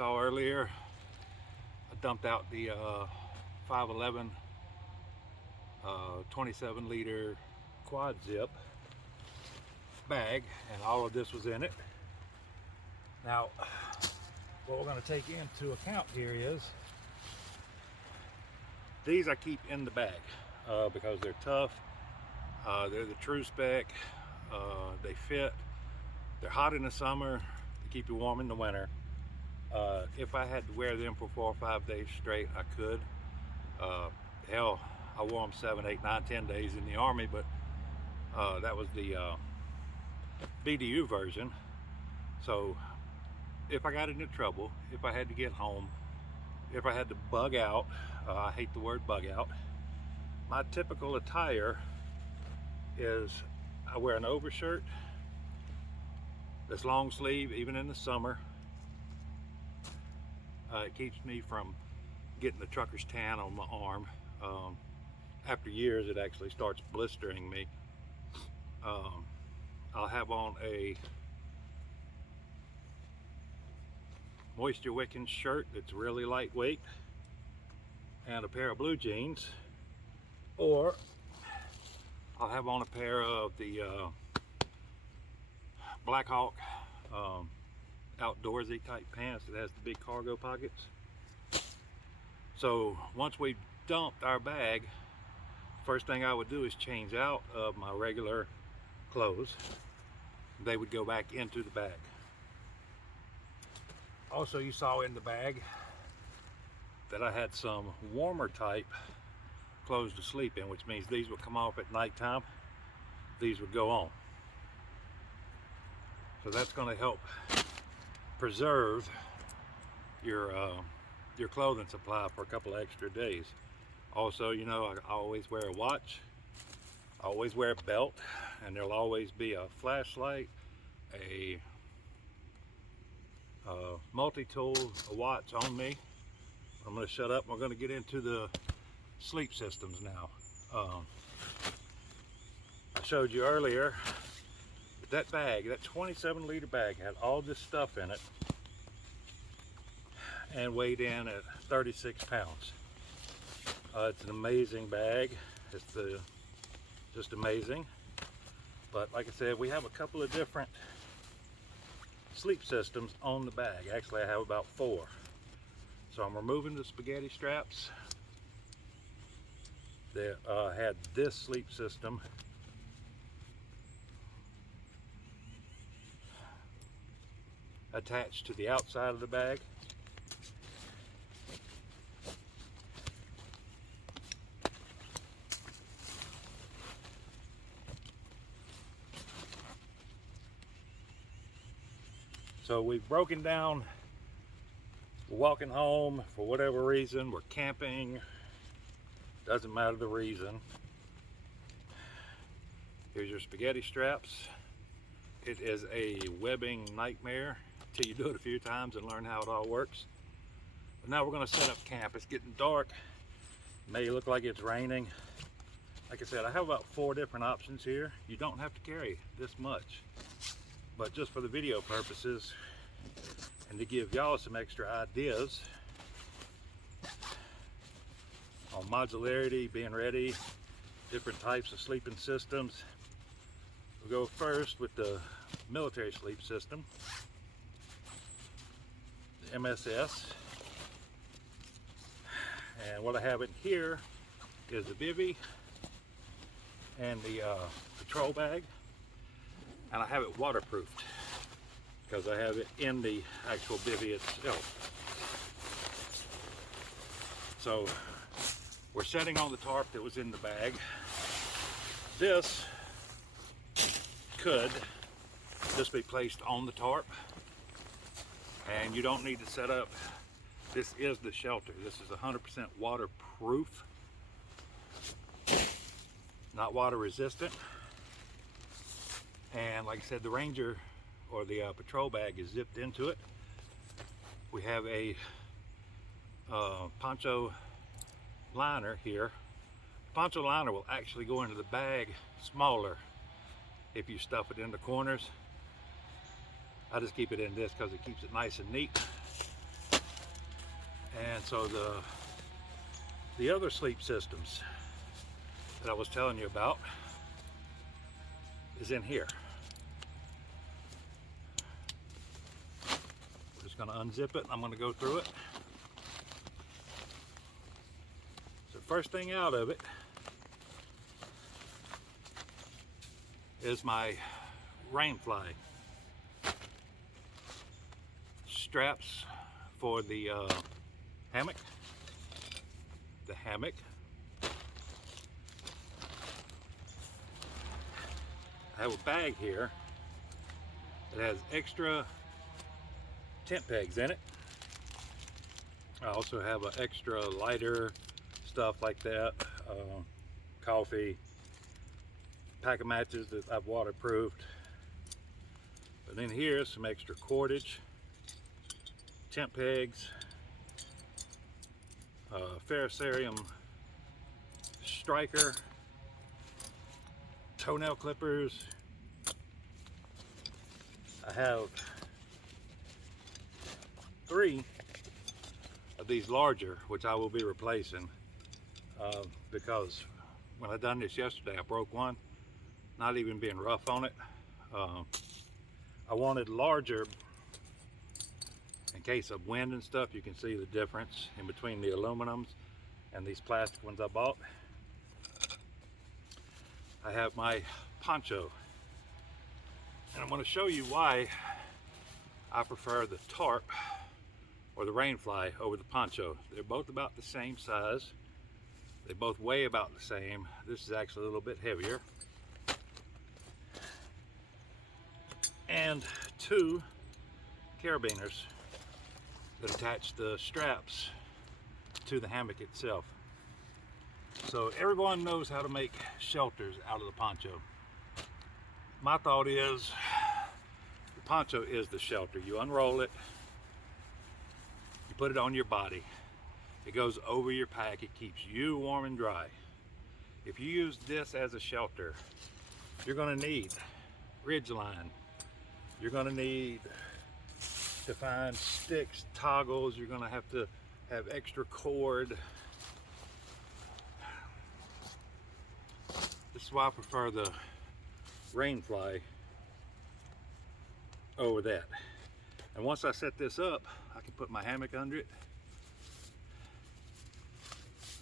saw earlier, I dumped out the 511 27 liter quad zip bag, and all of this was in it. Now, what we're going to take into account here is these I keep in the bag because they're tough. They're the true spec. They fit. They're hot in the summer to keep you warm in the winter. If I had to wear them for 4 or 5 days straight, I could. Hell, I wore them 7, 8, 9, 10 days in the Army, but that was the BDU version. So if I got into trouble, if I had to get home, if I had to bug out, I hate the word bug out, my typical attire is I wear an overshirt that's long sleeve, even in the summer. It keeps me from getting the trucker's tan on my arm. After years, it actually starts blistering me. I'll have on a moisture wicking shirt that's really lightweight and a pair of blue jeans, or I'll have on a pair of the Black Hawk outdoorsy type pants that has the big cargo pockets. So once we dumped our bag, first thing I would do is change out of my regular clothes. They would go back into the bag. Also, you saw in the bag that I had some warmer type clothes to sleep in, which means these would come off at nighttime. These would go on. So that's going to help preserve your clothing supply for a couple extra days. Also, you know, I always wear a watch. I always wear a belt, and there'll always be a flashlight, a multi-tool, a watch on me. I'm going to shut up. We're going to get into the sleep systems now. I showed you earlier that bag, that 27 liter bag, had all this stuff in it and weighed in at 36 pounds. It's an amazing bag. It's just amazing. But like I said, we have a couple of different sleep systems on the bag. Actually, I have about 4. So I'm removing the spaghetti straps that had this sleep system attached to the outside of the bag. So we've broken down, we're walking home for whatever reason, we're camping, doesn't matter the reason. Here's your spaghetti straps. It is a webbing nightmare until you do it a few times and learn how it all works. But now we're going to set up camp. It's getting dark. It may look like it's raining. Like I said, I have about 4 different options here. You don't have to carry this much. But just for the video purposes and to give y'all some extra ideas on modularity, being ready, different types of sleeping systems, we'll go first with the military sleep system, the MSS. And what I have in here is the bivy and the patrol bag. And I have it waterproofed because I have it in the actual bivy itself. So we're setting on the tarp that was in the bag. This could just be placed on the tarp, and you don't need to set up. This is the shelter. This is 100% waterproof, not water resistant. And like I said, the Ranger or the patrol bag is zipped into it. We have a Poncho liner here. The Poncho liner will actually go into the bag smaller if you stuff it in the corners. I just keep it in this because it keeps it nice and neat. And so the other sleep systems that I was telling you about is in here. We're just going to unzip it and I'm going to go through it. So first thing out of it is my rain fly straps for the hammock. The hammock. I have a bag here that has extra tent pegs in it. I also have an extra lighter, stuff like that, coffee, pack of matches that I've waterproofed. But then here's some extra cordage, tent pegs, ferrocerium striker, toenail clippers. I have 3 of these larger, which I will be replacing because when I done this yesterday, I broke one, not even being rough on it. I wanted larger in case of wind and stuff. You can see the difference in between the aluminums and these plastic ones I bought. I have my poncho, and I'm going to show you why I prefer the tarp or the rainfly over the poncho. They're both about the same size. They both weigh about the same. This is actually a little bit heavier. And 2 carabiners that attach the straps to the hammock itself. So everyone knows how to make shelters out of the poncho. My thought is the poncho is the shelter. You unroll it, you put it on your body. It goes over your pack. It keeps you warm and dry. If you use this as a shelter, you're going to need ridgeline. You're going to need to find sticks, toggles. You're going to have extra cord. This is why I prefer the rainfly over that. And once I set this up, I can put my hammock under it.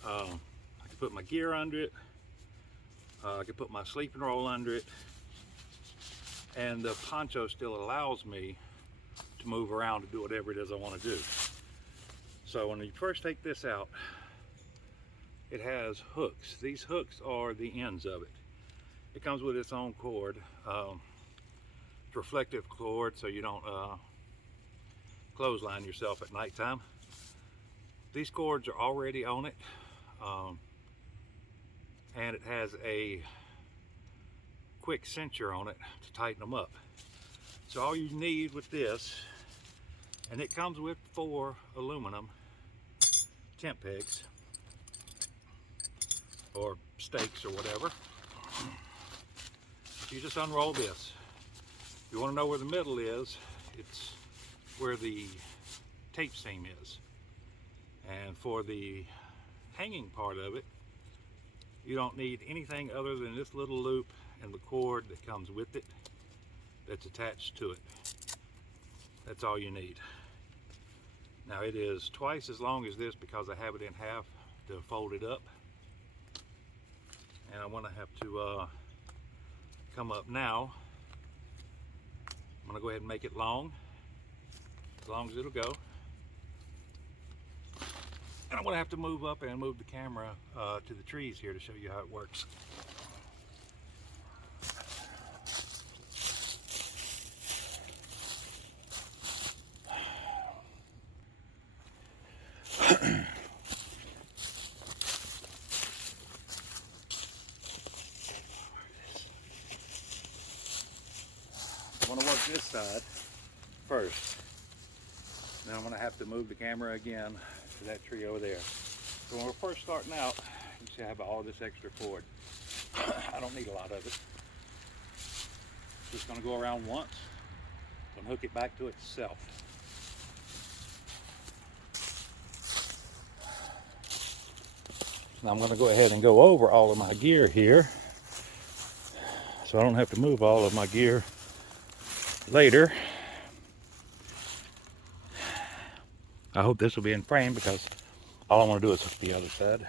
I can put my gear under it. I can put my sleeping roll under it. And the poncho still allows me to move around to do whatever it is I want to do. So when you first take this out, it has hooks. These hooks are the ends of it. It comes with its own cord. It's reflective cord, so you don't clothesline yourself at nighttime. These cords are already on it, and it has a quick cincher on it to tighten them up. So all you need with this, and it comes with 4 aluminum tent pegs or stakes or whatever. You just unroll this. You want to know where the middle is, it's where the tape seam is. And for the hanging part of it, you don't need anything other than this little loop and the cord that comes with it that's attached to it. That's all you need. Now it is twice as long as this because I have it in half to fold it up. And I want to have to come up now. I'm going to go ahead and make it long as it'll go. And I'm going to have to move up and move the camera to the trees here to show you how it works. I want to work this side first. Now I'm going to have to move the camera again to that tree over there. So when we're first starting out, you see I have all this extra cord. I don't need a lot of it. Just going to go around once and hook it back to itself. Now I'm going to go ahead and go over all of my gear here, so I don't have to move all of my gear later. I hope this will be in frame because all I want to do is hook the other side.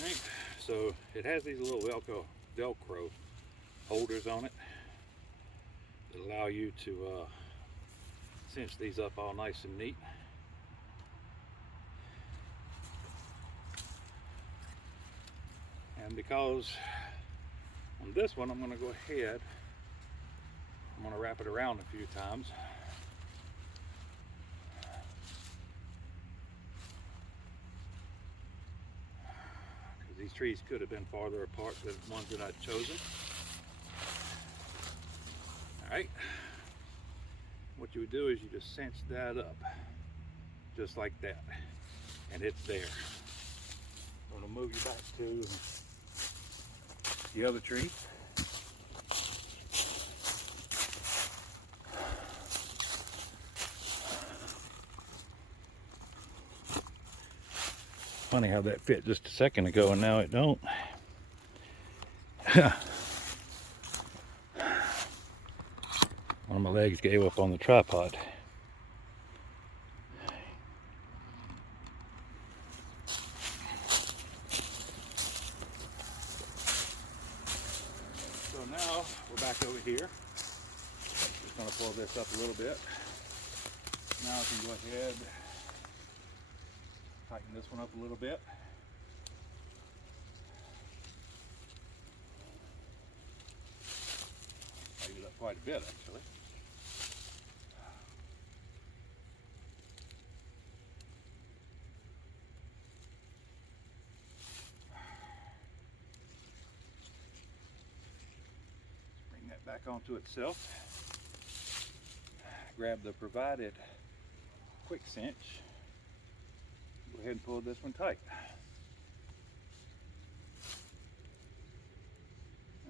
Alright, so it has these little Velcro holders on it that allow you to cinch these up all nice and neat. And because on this one I'm going to go ahead, I'm going to wrap it around a few times. Because these trees could have been farther apart than the ones that I'd chosen. Alright, what you would do is you just cinch that up, just like that, and it's there. I'm going to move you back to the other tree. Funny how that fit just a second ago and now it don't. One of my legs gave up on the tripod. So now we're back over here. Just going to pull this up a little bit. Now I can go ahead, tighten this one up a little bit. Tighten it up quite a bit actually. Bring that back onto itself. Grab the provided quick cinch. Go ahead and pull this one tight.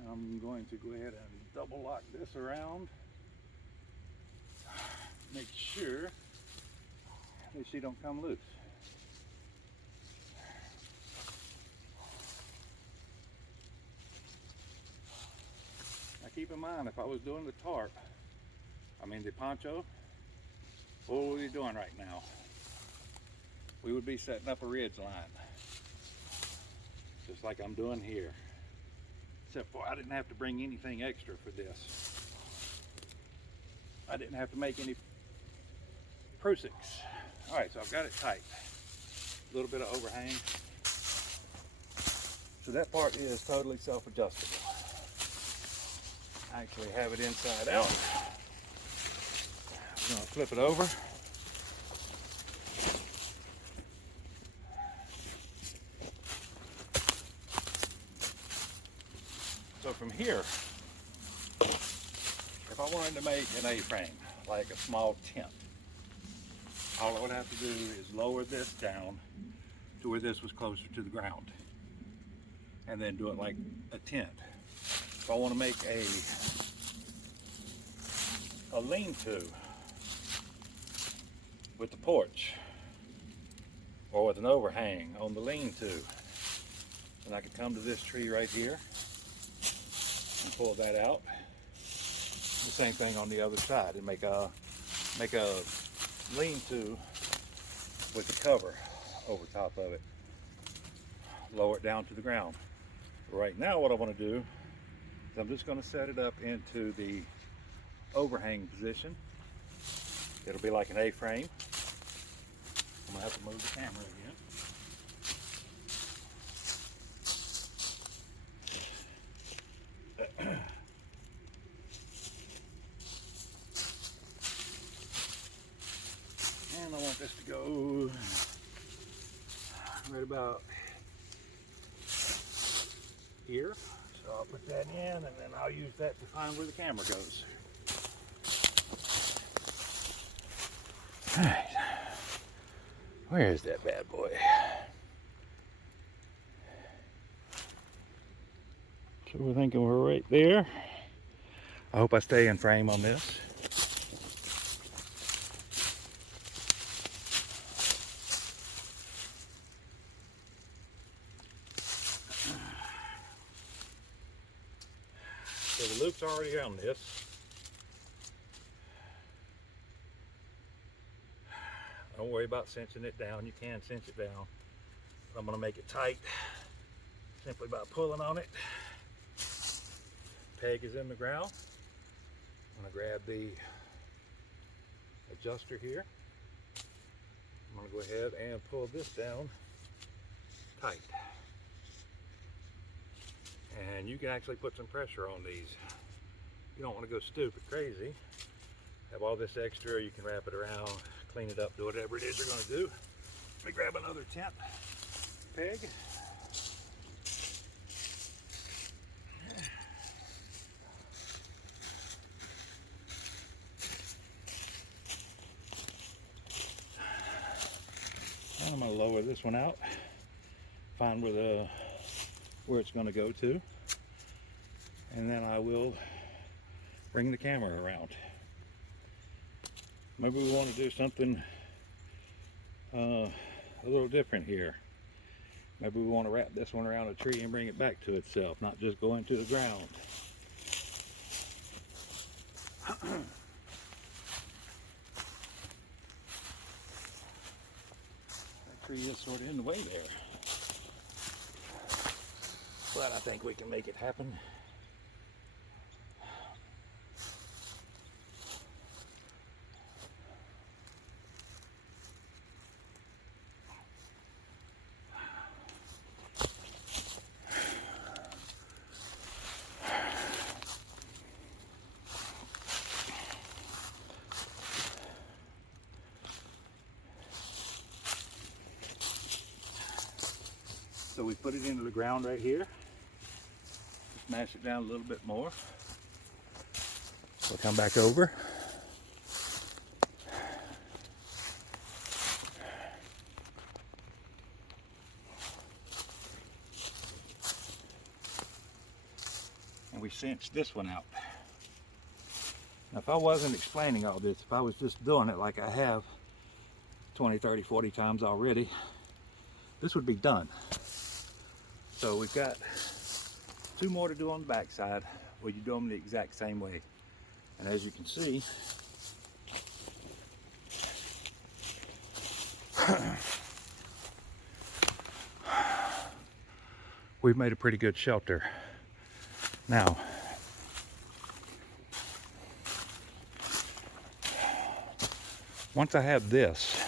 I'm going to go ahead and double lock this around. Make sure that she don't come loose. Now keep in mind, if I was doing the tarp, the poncho, what would we be doing right now? We would be setting up a ridge line, just like I'm doing here. Except for I didn't have to bring anything extra for this. I didn't have to make any prusicks. All right, so I've got it tight. A little bit of overhang. So that part is totally self-adjustable. I actually have it inside out. I'm gonna flip it over. So from here, if I wanted to make an A-frame, like a small tent, all I would have to do is lower this down to where this was closer to the ground, and then do it like a tent. If I want to make a lean-to with the porch, or with an overhang on the lean-to, then I could come to this tree right here and pull that out. The same thing on the other side, and make a lean-to with the cover over top of it. Lower it down to the ground. Right now what I want to do is I'm just going to set it up into the overhang position. It'll be like an A-frame. I'm going to have to move the camera again. And I want this to go right about here. So I'll put that in, and then I'll use that to find where the camera goes. All right. Where is that bad boy? So we're thinking we're right there. I hope I stay in frame on this. So the loop's already on this. Don't worry about cinching it down. You can cinch it down. But I'm going to make it tight simply by pulling on it. Peg is in the ground. I'm going to grab the adjuster here. I'm going to go ahead and pull this down tight. And you can actually put some pressure on these. You don't want to go stupid crazy. Have all this extra, you can wrap it around, clean it up, do whatever it is you're going to do. Let me grab another tent peg. And I'm going to lower this one out, find where it's going to go to, and then I will bring the camera around. Maybe we want to do something a little different here. Maybe we want to wrap this one around a tree and bring it back to itself, not just go into the ground. That tree is sort of in the way there. But I think we can make it happen. So we put it into the ground right here. Just mash it down a little bit more. We'll come back over. And we cinch this one out. Now if I wasn't explaining all this, if I was just doing it like I have 20, 30, 40 times already, this would be done. So we've got 2 more to do on the back side, where you do them the exact same way. And as you can see, we've made a pretty good shelter. Now, once I have this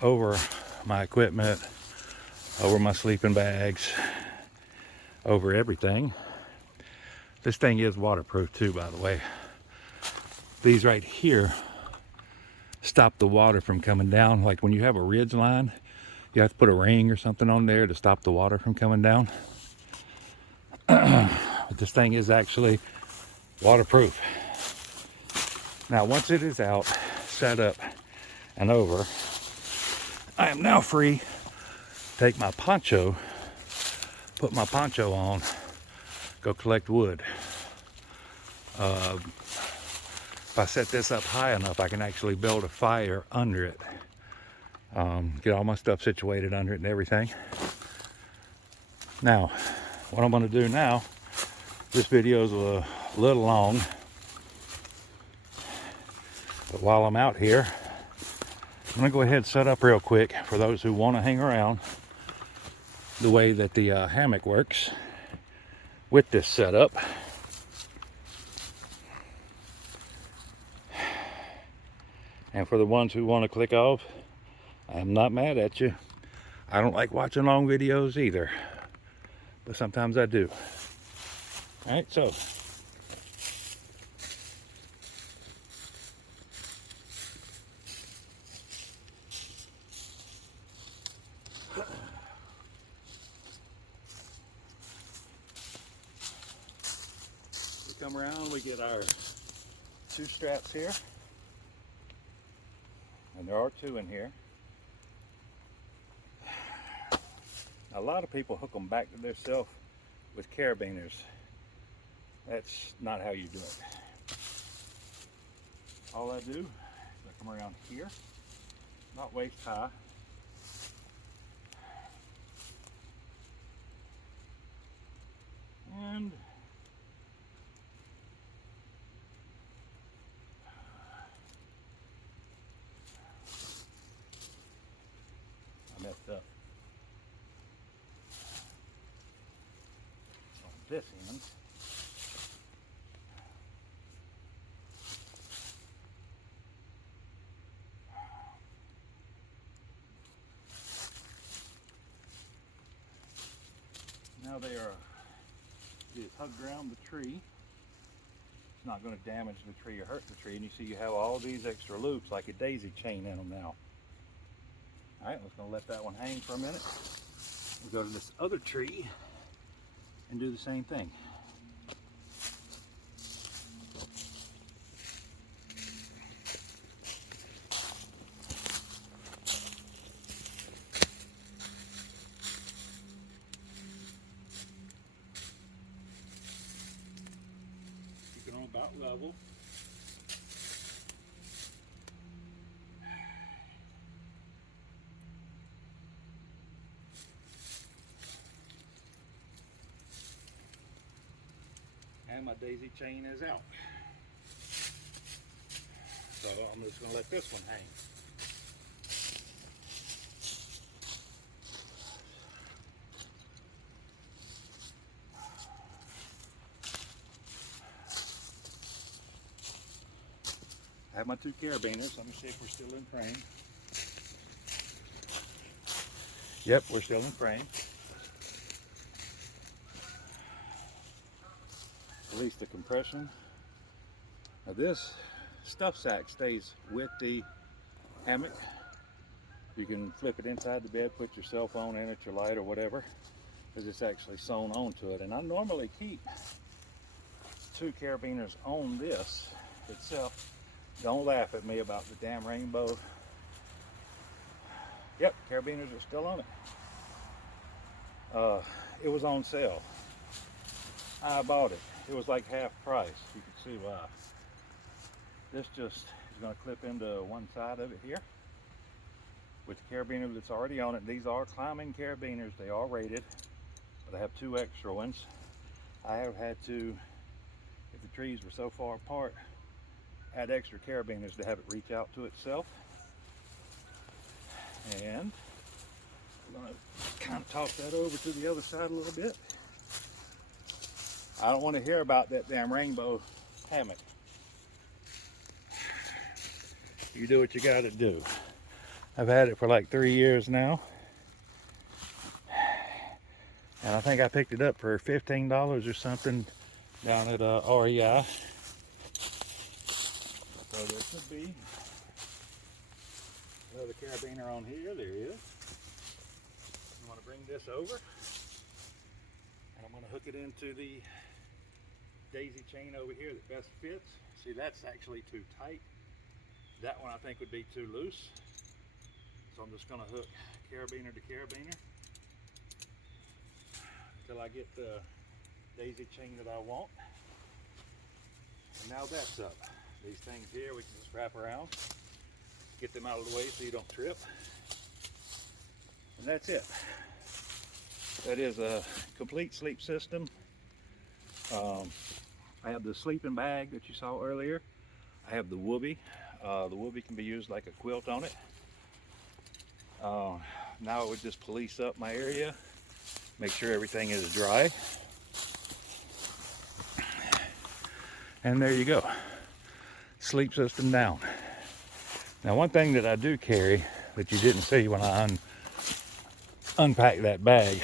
over my equipment, over my sleeping bags, over everything. This thing is waterproof too, by the way. These right here stop the water from coming down. Like when you have a ridge line, you have to put a ring or something on there to stop the water from coming down. But this thing is actually waterproof. Now, once it is out, set up, and over, I am now free. Take my poncho, put my poncho on, go collect wood. If I set this up high enough, I can actually build a fire under it. Get all my stuff situated under it and everything. Now, what I'm going to do now, this video is a little long, but while I'm out here, I'm going to go ahead and set up real quick for those who want to hang around the way that the hammock works with this setup. And for the ones who want to click off, I'm not mad at you. I don't like watching long videos either, but sometimes I do. All right, so come around, we get our 2 straps here, and there are 2 in here. A lot of people hook them back to themselves with carabiners. That's not how you do it. All I do is I come around here, not waist high, and I messed up on this end. Now they are just hugged around the tree. It's not going to damage the tree or hurt the tree. And you see you have all these extra loops like a daisy chain in them now. All right, let's going to let that one hang for a minute. We'll go to this other tree and do the same thing. About level. And my daisy chain is out. So I'm just going to let this one hang. I have my 2 carabiners. Let me see if we're still in frame. Yep, we're still in frame. Release the compression. Now this stuff sack stays with the hammock. You can flip it inside the bed, put your cell phone in it, your light or whatever, because it's actually sewn onto it. And I normally keep 2 carabiners on this itself. Don't laugh at me about the damn rainbow. Yep, carabiners are still on it. It was on sale. I bought it. It was like half price. You can see why. This just is going to clip into one side of it here with the carabiner that's already on it. These are climbing carabiners. They are rated, but I have 2 extra ones. I have had to, if the trees were so far apart, add extra carabiners to have it reach out to itself. And I'm going to kind of toss that over to the other side a little bit. I don't want to hear about that damn rainbow hammock. You do what you got to do. I've had it for like 3 years now. And I think I picked it up for $15 or something down at REI. So there should be another carabiner on here. There is. I'm going to bring this over and I'm going to hook it into the daisy chain over here that best fits. See, that's actually too tight. That one I think would be too loose. So I'm just going to hook carabiner to carabiner until I get the daisy chain that I want. And now that's up. These things here we can just wrap around, get them out of the way so you don't trip. And that's it. That is a complete sleep system. I have the sleeping bag that you saw earlier. I have the whoopee. The whoopee can be used like a quilt on it. Now I would just police up my area, make sure everything is dry. And there you go. Sleep system down. Now one thing that I do carry that you didn't see when I unpacked that bag,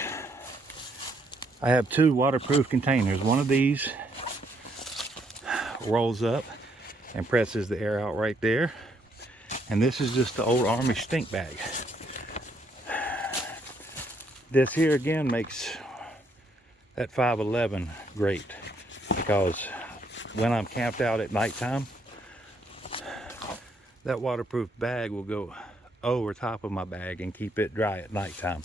I have 2 waterproof containers. One of these rolls up and presses the air out right there. And this is just the old Army stink bag. This here again makes that 511 great, because when I'm camped out at nighttime, that waterproof bag will go over top of my bag and keep it dry at nighttime.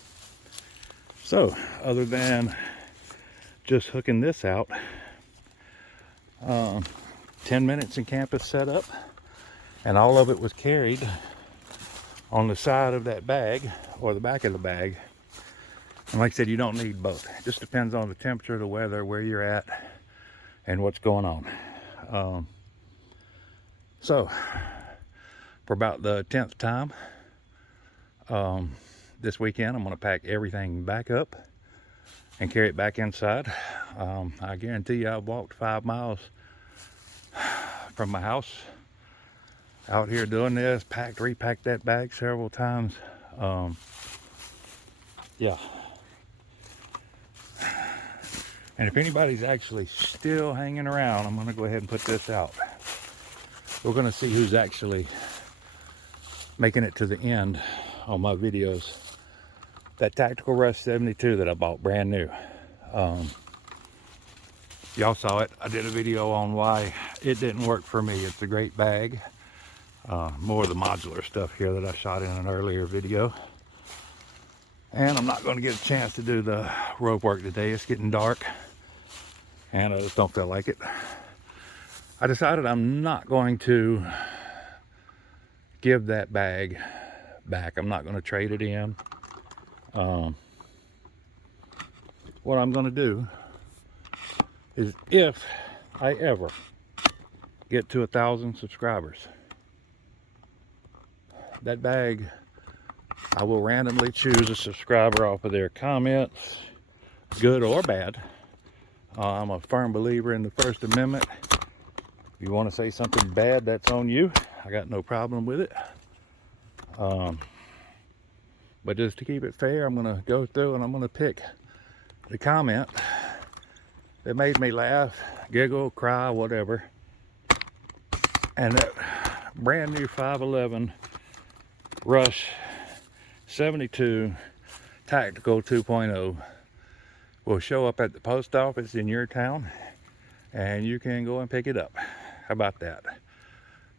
So other than just hooking this out. 10 minutes in campus setup, and all of it was carried on the side of that bag or the back of the bag. And like I said, you don't need both. It just depends on the temperature, the weather, where you're at, and what's going on. So for about the 10th time this weekend, I'm going to pack everything back up and carry it back inside. I guarantee you I've walked 5 miles from my house out here doing this, repacked that bag several times. Yeah. And if anybody's actually still hanging around, I'm going to go ahead and put this out. We're going to see who's actually making it to the end on my videos. That Tactical Rush 72 that I bought brand new. Y'all saw it. I did a video on why it didn't work for me. It's a great bag. More of the modular stuff here that I shot in an earlier video. And I'm not going to get a chance to do the rope work today. It's getting dark and I just don't feel like it. I decided I'm not going to give that bag back. I'm not going to trade it in. What I'm going to do is, if I ever get to 1,000 subscribers, that bag, I will randomly choose a subscriber off of their comments, good or bad. I'm a firm believer in the First Amendment. If you want to say something bad, that's on you. I got no problem with it. But just to keep it fair, I'm going to go through and I'm going to pick the comment that made me laugh, giggle, cry, whatever. And that brand new 511 Rush 72 Tactical 2.0 will show up at the post office in your town, and you can go and pick it up. How about that?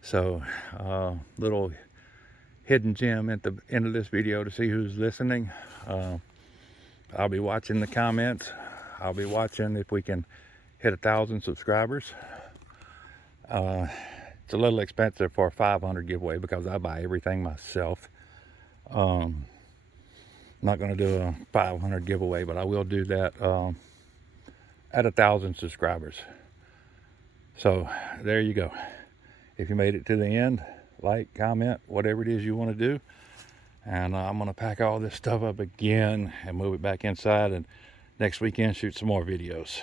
So, little hidden gem at the end of this video to see who's listening. I'll be watching the comments. I'll be watching if we can hit 1,000 subscribers. It's a little expensive for a 500 giveaway because I buy everything myself. I'm not going to do a 500 giveaway, but I will do that at 1,000 subscribers. So there you go. If you made it to the end, like, comment, whatever it is you want to do. And I'm going to pack all this stuff up again and move it back inside, and next weekend shoot some more videos.